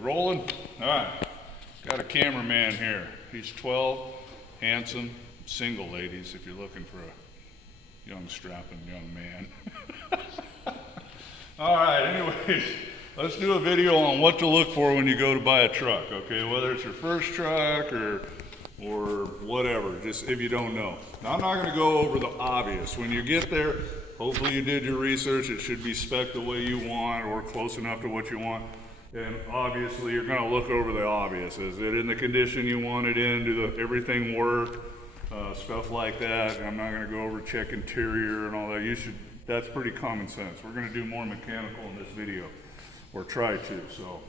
Rolling? All right, got a cameraman here. He's 12, handsome, single, ladies, if you're looking for a young strapping young man. All right, anyways, let's do a video on what to look for when you go to buy a truck, okay? Whether it's your first truck or whatever, just if you don't know. Now, I'm not gonna go over the obvious. When you get there, hopefully you did your research. It should be spec'd the way you want or close enough to what you want. And obviously you're gonna look over the obvious. Is it in the condition you want it in? Do everything work? Stuff like that. I'm not gonna go over check interior and all that. That's pretty common sense. We're gonna do more mechanical in this video, or try to, so.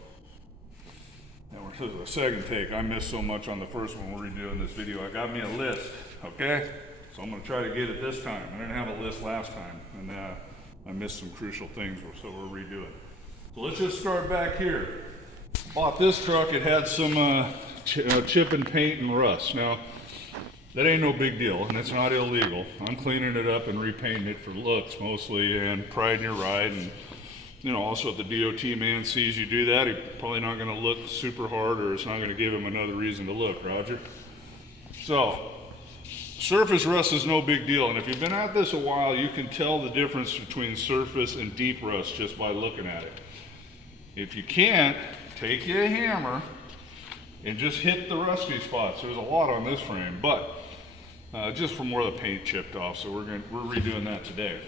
Now this is the second take. I missed so much on the first one we're redoing this video. I got me a list, okay? So I'm gonna try to get it this time. I didn't have a list last time, and I missed some crucial things, so we're redoing. So let's just start back here. Bought this truck, it had some chip and paint and rust. Now, that ain't no big deal, and it's not illegal. I'm cleaning it up and repainting it for looks mostly, and pride in your ride. And you know, also if the DOT man sees you do that, he's probably not gonna look super hard, or it's not gonna give him another reason to look, Roger? So, surface rust is no big deal, and if you've been at this a while, you can tell the difference between surface and deep rust just by looking at it. If you can't, take you a hammer and just hit the rusty spots. There's a lot on this frame, but just from where the paint chipped off, so we're redoing that today.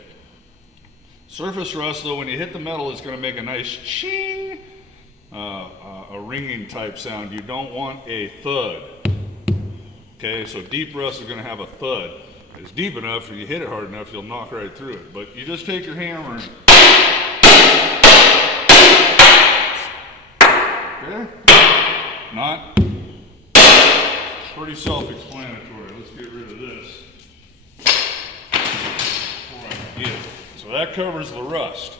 Surface rust, though, when you hit the metal, it's going to make a nice ching, a ringing type sound. You don't want a thud. Okay, so deep rust is going to have a thud. It's deep enough, if you hit it hard enough, you'll knock right through it. But you just take your hammer and okay? Not pretty self-explanatory. Let's get rid of this before I forget. So that covers the rust.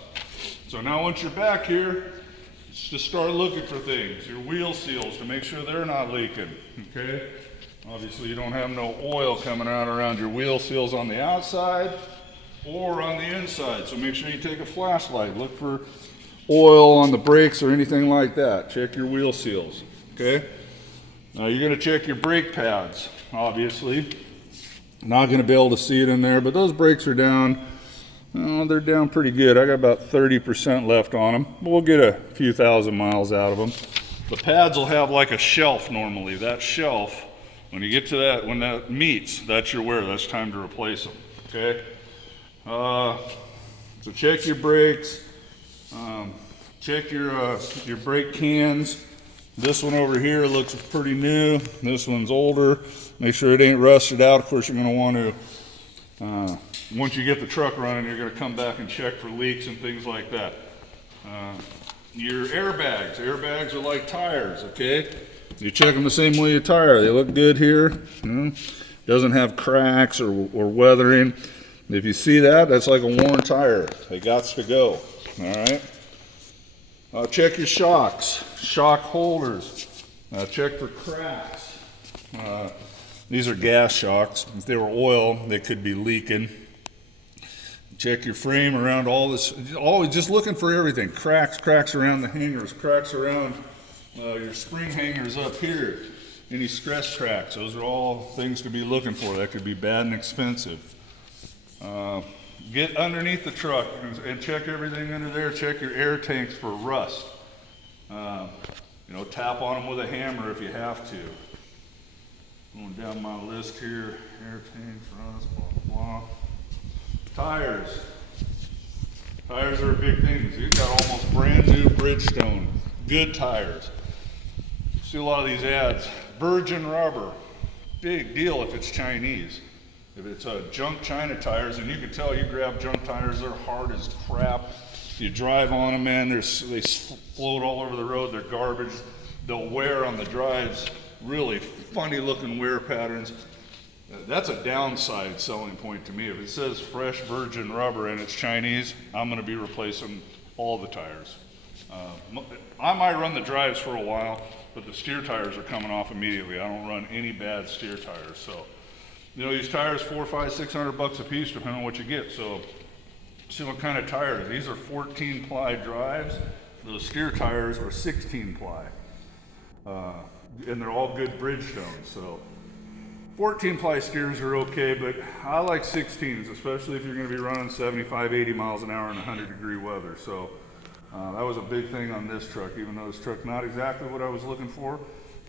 So now once you're back here, just start looking for things. Your wheel seals, to make sure they're not leaking, okay? Obviously you don't have no oil coming out around your wheel seals on the outside or on the inside. So make sure you take a flashlight. Look for oil on the brakes or anything like that. Check your wheel seals, okay? Now you're gonna check your brake pads, obviously. Not gonna be able to see it in there, but those brakes are down. Oh, they're down pretty good. I got about 30% left on them. We'll get a few thousand miles out of them. The pads will have like a shelf normally. That shelf, when you get to that, when that meets, that's your wear. That's time to replace them, okay? So check your brakes. Check your brake cans. This one over here looks pretty new. This one's older. Make sure it ain't rusted out. Of course, you're going to want to, once you get the truck running, you're going to come back and check for leaks and things like that. Your airbags. Airbags are like tires, okay? You check them the same way you tire. They look good here. Doesn't have cracks or weathering. If you see that, that's like a worn tire. They got to go. All right. Check your shocks, shock holders. Check for cracks. These are gas shocks. If they were oil, they could be leaking. Check your frame around all this. Always just looking for everything. Cracks around the hangers, cracks around your spring hangers up here. Any stress cracks. Those are all things to be looking for. That could be bad and expensive. Get underneath the truck and check everything under there. Check your air tanks for rust. You know, tap on them with a hammer if you have to. Going down my list here, air tanks, rust, blah, blah, blah. Tires. Tires are a big thing. These got almost brand new Bridgestone. Good tires. See a lot of these ads. Virgin rubber. Big deal if it's Chinese. If it's junk China tires, and you can tell you grab junk tires, they're hard as crap. You drive on them, man, they float all over the road, they're garbage. They'll wear on the drives, really funny looking wear patterns. That's a downside selling point to me. If it says fresh virgin rubber and it's Chinese, I'm gonna be replacing all the tires. I might run the drives for a while, but the steer tires are coming off immediately. I don't run any bad steer tires, so. You know, these tires, $400, $500, $600 a piece, depending on what you get. So, see what kind of tires. These are 14 ply drives, those steer tires are 16 ply. And they're all good Bridgestones. So 14 ply steers are okay, but I like 16s, especially if you're going to be running 75, 80 miles an hour in 100-degree weather. So that was a big thing on this truck. Even though this truck's not exactly what I was looking for,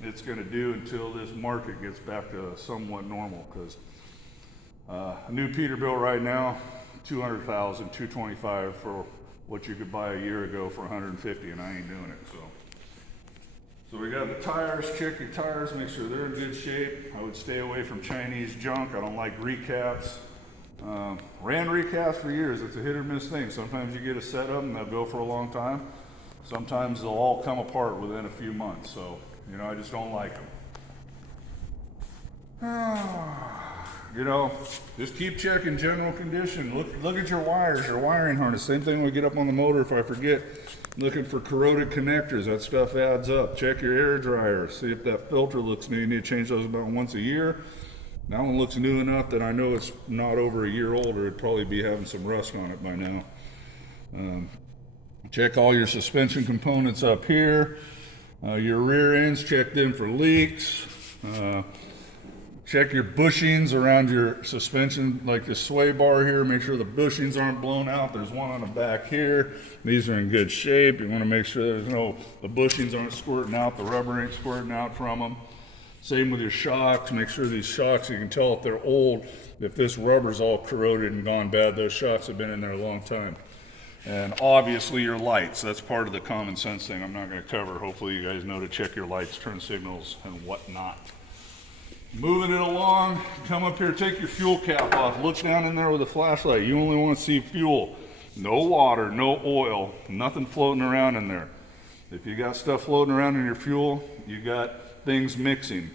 it's going to do until this market gets back to somewhat normal. Because a new Peterbilt right now, $200,000, $225 for what you could buy a year ago for $150, and I ain't doing it. So we got the tires. Check your tires, make sure they're in good shape. I would stay away from Chinese junk. I don't like recaps. Ran recaps for years. It's a hit or miss thing. Sometimes you get a set of them, they'll go for a long time. Sometimes they'll all come apart within a few months. So, you know, I just don't like them. You know, just keep checking general condition. Look at your wires, your wiring harness. Same thing when we get up on the motor. If I forget, looking for corroded connectors, that stuff adds up. Check your air dryer. See if that filter looks new. You need to change those about once a year. That one looks new enough that I know it's not over a year old, or it'd probably be having some rust on it by now. Check all your suspension components up here. Your rear ends, check them for leaks. Check your bushings around your suspension, like the sway bar here. Make sure the bushings aren't blown out. There's one on the back here. These are in good shape. You want to make sure the bushings aren't squirting out, the rubber ain't squirting out from them. Same with your shocks. Make sure these shocks, you can tell if they're old. If this rubber's all corroded and gone bad, those shocks have been in there a long time. And obviously your lights. That's part of the common sense thing I'm not going to cover. Hopefully you guys know to check your lights, turn signals, and whatnot. Moving it along, come up here, take your fuel cap off. Look down in there with a flashlight. You only want to see fuel. No water, no oil, nothing floating around in there. If you got stuff floating around in your fuel, you got things mixing.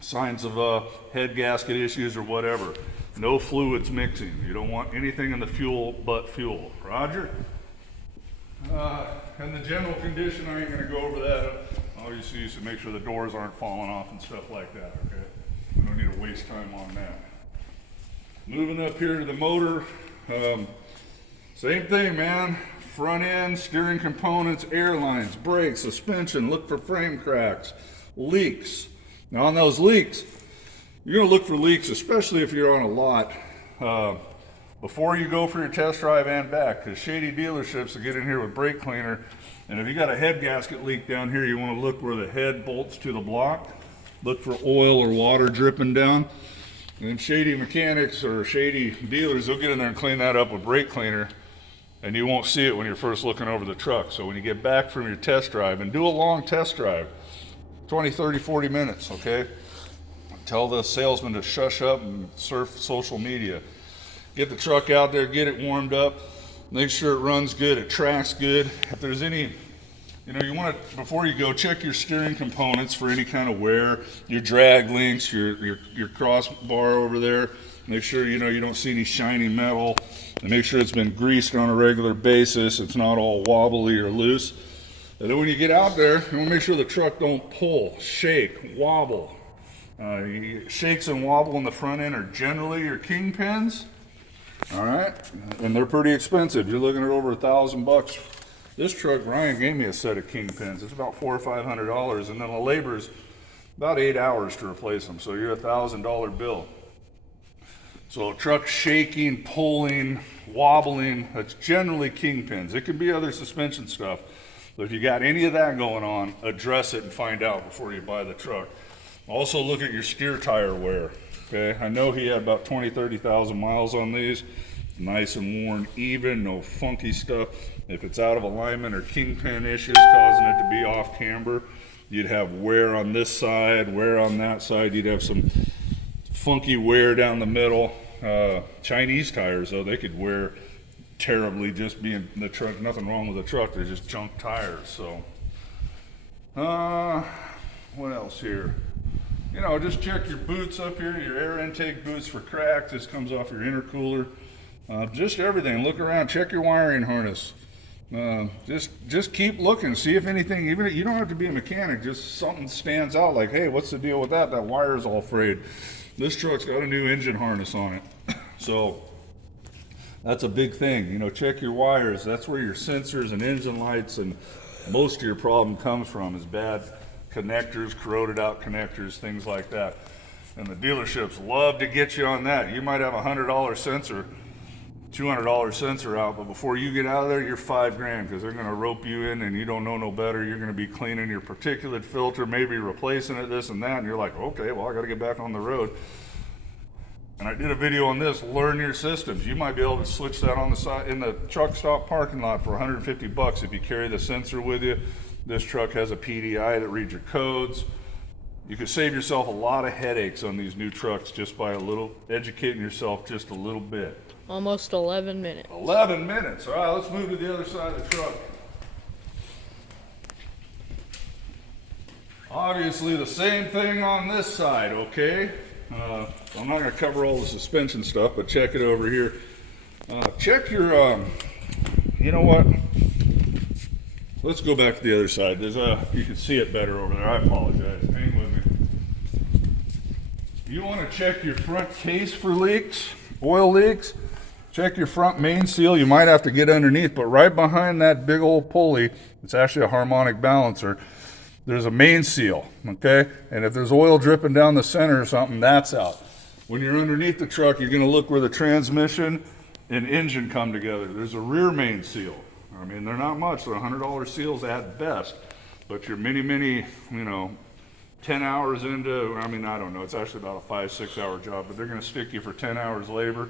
Signs of head gasket issues or whatever. No fluids mixing. You don't want anything in the fuel but fuel. Roger? And the general condition, I ain't going to go over that. Obviously, you should make sure the doors aren't falling off and stuff like that, okay? We don't need to waste time on that. Moving up here to the motor, same thing, man. Front end, steering components, air lines, brakes, suspension. Look for frame cracks, leaks. Now on those leaks, you're gonna look for leaks, especially if you're on a lot, before you go for your test drive and back, because shady dealerships will get in here with brake cleaner, and if you got a head gasket leak down here, you want to look where the head bolts to the block. Look for oil or water dripping down. And then shady mechanics or shady dealers, they'll get in there and clean that up with brake cleaner, and you won't see it when you're first looking over the truck. So when you get back from your test drive, and do a long test drive, 20, 30, 40 minutes, okay? Tell the salesman to shush up and surf social media. Get the truck out there, get it warmed up, make sure it runs good, it tracks good. If there's any, you want to, before you go, check your steering components for any kind of wear, your drag links, your crossbar over there. Make sure, you don't see any shiny metal, and make sure it's been greased on a regular basis. It's not all wobbly or loose. And then when you get out there, you want to make sure the truck don't pull, shake, wobble. Shakes and wobble in the front end are generally your kingpins. All right, and they're pretty expensive. You're looking at over $1,000. This truck, Ryan gave me a set of kingpins. It's about $400 or $500, and then the labor's about 8 hours to replace them. So you're $1,000 bill. So truck shaking, pulling, wobbling, that's generally kingpins. It could be other suspension stuff, but if you got any of that going on, address it and find out before you buy the truck. Also look at your steer tire wear. Okay, I know he had about 20, 30,000 miles on these. Nice and worn, even, no funky stuff. If it's out of alignment or kingpin issues causing it to be off camber, you'd have wear on this side, wear on that side. You'd have some funky wear down the middle. Chinese tires, though, they could wear terribly just being the truck. Nothing wrong with the truck, they're just junk tires. So, what else here? Just check your boots up here, your air intake boots for cracks. This comes off your intercooler. Just everything. Look around, check your wiring harness. Just keep looking, see if anything, even you don't have to be a mechanic, just something stands out like, hey, what's the deal with that? That wire's all frayed. This truck's got a new engine harness on it. So That's a big thing. You know, check your wires. That's where your sensors and engine lights and most of your problem comes from, is bad connectors, corroded out connectors, things like that. And the dealerships love to get you on that. You might have a $100 sensor, $200 sensor out, but before you get out of there, you're $5,000, because they're going to rope you in and you don't know no better. You're going to be cleaning your particulate filter, maybe replacing it, this and that, and you're like, okay, well, I got to get back on the road. And I did a video on this, learn your systems. You might be able to switch that on the side in the truck stop parking lot for 150 bucks if you carry the sensor with you. This truck has a PDI that reads your codes. You could save yourself a lot of headaches on these new trucks just by educating yourself just a little bit. Almost 11 minutes. 11 minutes. All right, let's move to the other side of the truck. Obviously the same thing on this side, okay? I'm not going to cover all the suspension stuff, but check it over here. Check your, you know what? Let's go back to the other side. There's you can see it better over there. I apologize. Hang with me. You want to check your front case for leaks, oil leaks. Check your front main seal. You might have to get underneath, but right behind that big old pulley, it's actually a harmonic balancer. There's a main seal, okay? And if there's oil dripping down the center or something, that's out. When you're underneath the truck, you're gonna look where the transmission and engine come together. There's a rear main seal. I mean, they're not much, they're $100 seals at best, but you're many, you know, 10 hours into, I mean, I don't know, it's actually about a 5-6 hour job, but they're gonna stick you for 10 hours labor.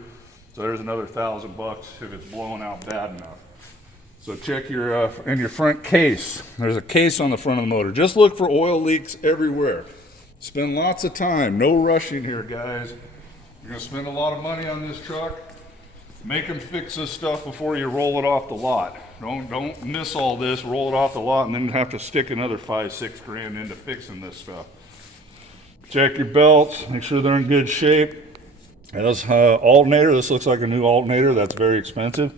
So there's another $1,000 if it's blowing out bad enough. So check your, in your front case. There's a case on the front of the motor. Just look for oil leaks everywhere. Spend lots of time. No rushing here, guys. You're gonna spend a lot of money on this truck. Make them fix this stuff before you roll it off the lot. Don't miss all this, roll it off the lot, and then have to stick another $5-6 grand into fixing this stuff. Check your belts. Make sure they're in good shape. That's alternator. This looks like a new alternator. That's very expensive.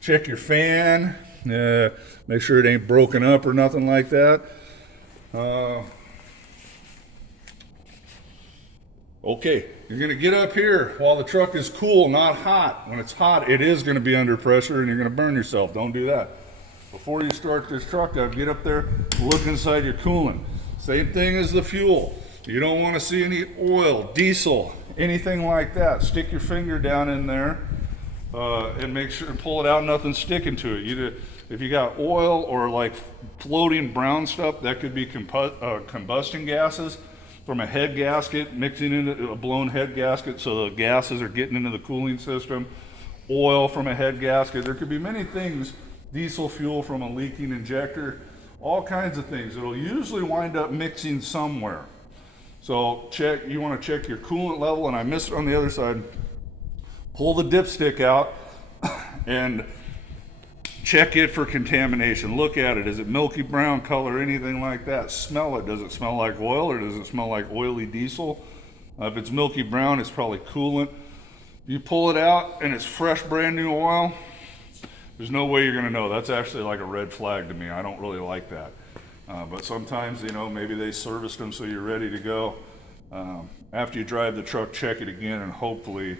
Check your fan. Make sure it ain't broken up or nothing like that. Okay, you're gonna get up here while the truck is cool, not hot. When it's hot, it is gonna be under pressure and you're gonna burn yourself. Don't do that. Before you start this truck up, get up there, look inside your coolant. Same thing as the fuel. You don't wanna see any oil, diesel, anything like that. Stick your finger down in there and make sure and pull it out, nothing sticking to it. If you got oil or like floating brown stuff, that could be combustion gases from a head gasket, mixing into a blown head gasket, so the gases are getting into the cooling system. Oil from a head gasket. There could be many things. Diesel fuel from a leaking injector. All kinds of things. It'll usually wind up mixing somewhere. So you want to check your coolant level, and I missed it on the other side. Pull the dipstick out and check it for contamination. Look at it. Is it milky brown color, anything like that? Smell it. Does it smell like oil or does it smell like oily diesel? If it's milky brown, it's probably coolant. You pull it out and it's fresh, brand new oil, there's no way you're gonna know. That's actually like a red flag to me. I don't really like that. But sometimes, you know, maybe they serviced them so you're ready to go. After you drive the truck, check it again, and hopefully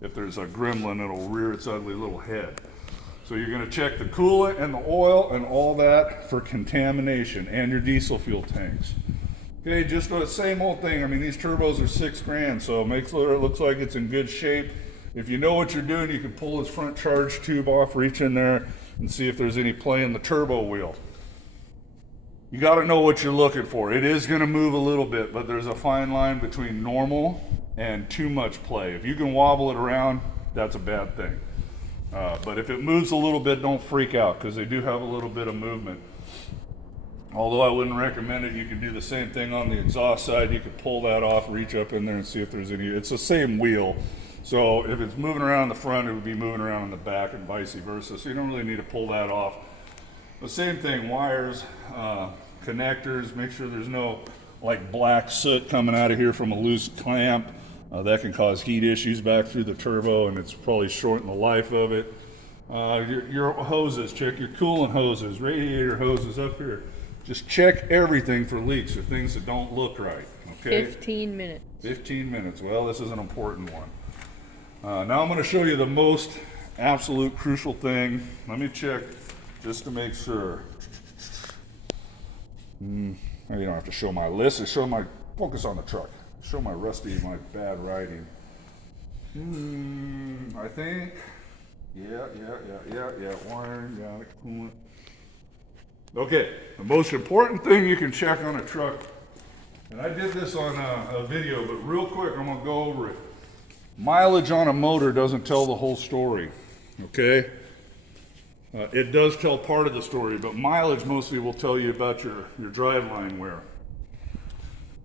if there's a gremlin, it'll rear its ugly little head. So you're gonna check the coolant and the oil and all that for contamination, and your diesel fuel tanks. Okay, just the same old thing. I mean, these turbos are $6 grand, so make sure it looks like it's in good shape. If you know what you're doing, you can pull this front charge tube off, reach in there, and see if there's any play in the turbo wheel. You gotta know what you're looking for. It is gonna move a little bit, but there's a fine line between normal and too much play. If you can wobble it around, that's a bad thing. But if it moves a little bit, don't freak out, because they do have a little bit of movement. Although I wouldn't recommend it, you can do the same thing on the exhaust side. You could pull that off, reach up in there and see if there's any, it's the same wheel. So if it's moving around the front, it would be moving around in the back and vice versa. So you don't really need to pull that off. The same thing, wires, connectors, make sure there's no like black soot coming out of here from a loose clamp. That can cause heat issues back through the turbo, and it's probably shorten the life of it. Your hoses, check your coolant hoses, radiator hoses up here. Just check everything for leaks or things that don't look right, okay? 15 minutes. 15 minutes, well, this is an important one. Now I'm gonna show you the most absolute crucial thing. Let me check just to make sure. You don't have to show my list. I show my focus on the truck. Show my rusty, my bad writing. I think. Yeah. Wiring, got it. Coolant. Okay, the most important thing you can check on a truck, and I did this on a video, but real quick, I'm gonna go over it. Mileage on a motor doesn't tell the whole story, okay? It does tell part of the story, but mileage mostly will tell you about your driveline wear.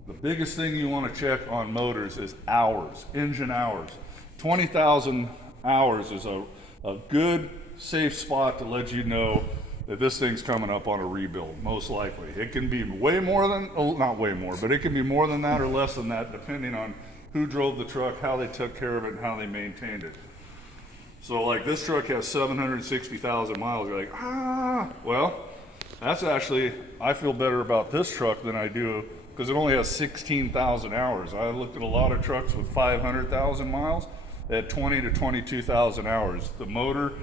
The biggest thing you want to check on motors is hours, engine hours. 20,000 hours is a good, safe spot to let you know that this thing's coming up on a rebuild, most likely. It can be way more than, not way more, but it can be more than that or less than that, depending on who drove the truck, how they took care of it, and how they maintained it. So like this truck has 760,000 miles. You're like, well, that's actually, I feel better about this truck than I do because it only has 16,000 hours. I looked at a lot of trucks with 500,000 miles at 20 to 22,000 hours. The motor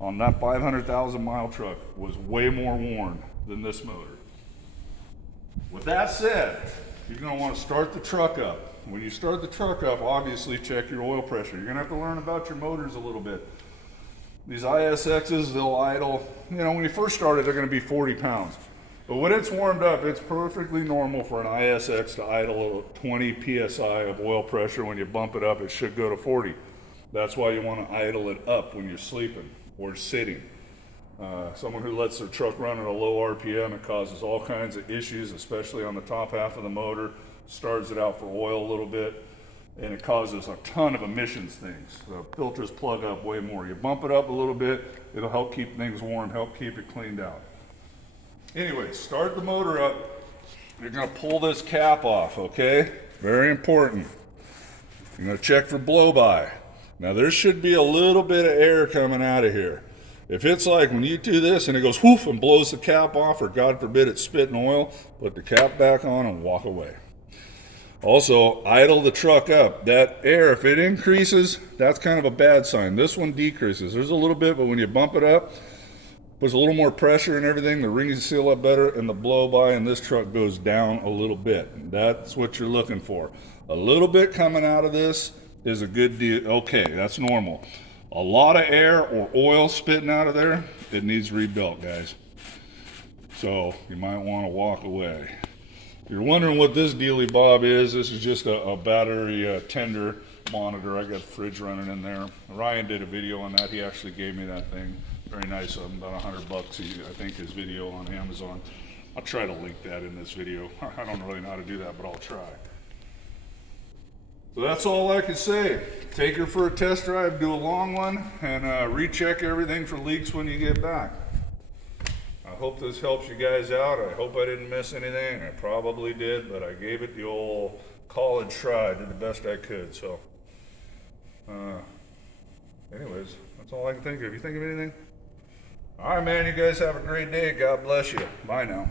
on that 500,000 mile truck was way more worn than this motor. With that said, you're gonna wanna start the truck up. When you start the truck up, obviously check your oil pressure. You're gonna have to learn about your motors a little bit. These ISXs, they'll idle, when you first start it, they're gonna be 40 pounds. But when it's warmed up, it's perfectly normal for an ISX to idle 20 PSI of oil pressure. When you bump it up, it should go to 40. That's why you wanna idle it up when you're sleeping or sitting. Someone who lets their truck run at a low RPM, it causes all kinds of issues, especially on the top half of the motor. Starves it out for oil a little bit, and it causes a ton of emissions things. The filters plug up way more. You bump it up a little bit, it'll help keep things warm, help keep it cleaned out. Anyway, start the motor up. You're gonna pull this cap off, okay? Very important. You're gonna check for blow-by. Now there should be a little bit of air coming out of here. If it's like when you do this and it goes whoof and blows the cap off, or God forbid it's spitting oil, put the cap back on and walk away. Also, idle the truck up. That air, if it increases, that's kind of a bad sign. This one decreases. There's a little bit, but when you bump it up, puts a little more pressure and everything, the rings seal up better, and the blow-by in this truck goes down a little bit. That's what you're looking for. A little bit coming out of this is a good deal. Okay, that's normal. A lot of air or oil spitting out of there, it needs rebuilt, guys. So you might want to walk away. If you're wondering what this dealy bob is, this is just a battery tender monitor. I got the fridge running in there. Ryan did a video on that. He actually gave me that thing. Very nice of him, about $100. I think his video on Amazon. I'll try to link that in this video. I don't really know how to do that, but I'll try. So that's all I can say. Take her for a test drive, do a long one, and recheck everything for leaks when you get back. I hope this helps you guys out. I hope I didn't miss anything. I probably did, but I gave it the old college try. I did the best I could. So, anyways, that's all I can think of. You think of anything? All right, man. You guys have a great day. God bless you. Bye now.